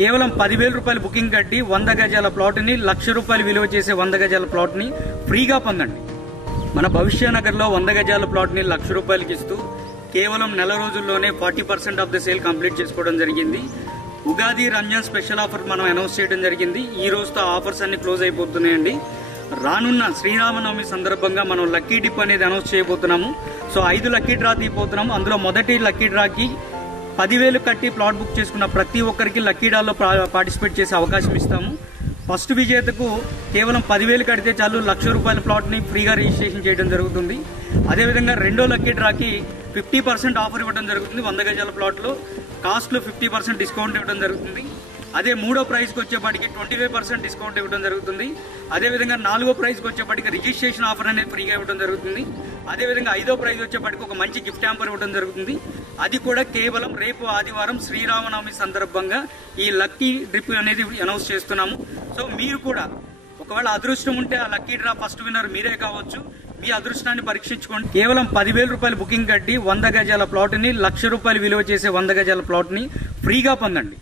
కేవలం 10,000 రూపాయలు బుకింగ్ కట్టి 100 గజాల ప్లాట్ని, 1,00,000 రూపాయలు విలువ చేసే 100 గజాల ప్లాట్ని ఫ్రీగా పొందండి. మన భవిష్యనగర్లో 100 గజాల ప్లాట్ని 1,00,000 రూపాయలకి ఇస్తూ కేవలం నెల రోజుల్లోనే 40% ఆఫ్ ద సేల్ కంప్లీట్ చేసుకోవడం జరిగింది. ఉగాది రంజాన్ స్పెషల్ ఆఫర్ మనం అనౌన్స్ చేయడం జరిగింది. ఈ రోజుతో ఆఫర్స్ అన్ని క్లోజ్ అయిపోతున్నాయండి. రానున్న శ్రీరామనవమి సందర్భంగా మనం లక్కీ డిప్ అనేది అనౌన్స్ చేయబోతున్నాము. సో 5 లక్కీ డ్రా తీయబోతున్నాము. అందులో మొదటి లక్కీ డ్రాకి 10,000 కట్టి ప్లాట్ బుక్ చేసుకున్న ప్రతి ఒక్కరికి లక్కీ డ్రాలో పార్టిసిపేట్ చేసే అవకాశం ఇస్తాము. ఫస్ట్ విజేతకు కేవలం 10,000 కడితే చాలు 1,00,000 రూపాయల ప్లాట్ని ఫ్రీగా రిజిస్ట్రేషన్ చేయడం జరుగుతుంది. అదేవిధంగా రెండో లక్కీ డ్రాకి 50% ఆఫర్ ఇవ్వడం జరుగుతుంది. 100 గజాల ప్లాట్లో కాస్ట్లో 50% డిస్కౌంట్ ఇవ్వడం జరుగుతుంది. అదే మూడో ప్రైజ్కి వచ్చేపాటికి 25% డిస్కౌంట్ ఇవ్వడం జరుగుతుంది. అదేవిధంగా నాలుగో ప్రైజ్కి వచ్చేపాటికి రిజిస్ట్రేషన్ ఆఫర్ అనేది ఫ్రీగా ఇవ్వడం జరుగుతుంది. అదేవిధంగా ఐదో ప్రైజ్ వచ్చేపాటికి ఒక మంచి గిఫ్ట్ హ్యాంపర్ ఇవ్వడం జరుగుతుంది. అది కూడా కేవలం రేపు ఆదివారం శ్రీరామనవమి సందర్భంగా ఈ లక్కీ డ్రిప్ అనేది అనౌన్స్ చేస్తున్నాము. సో మీరు కూడా ఒకవేళ అదృష్టం ఉంటే ఆ లక్కీ డ్రా ఫస్ట్ విన్నర్ మీరే కావచ్చు. మీ అదృష్టాన్ని పరీక్షించుకోండి. కేవలం 10,000 రూపాయలు బుకింగ్ కట్టి 100 గజాల ప్లాట్ని, 1,00,000 రూపాయలు విలువ చేసే 100 గజాల ప్లాట్ని ఫ్రీగా పొందండి.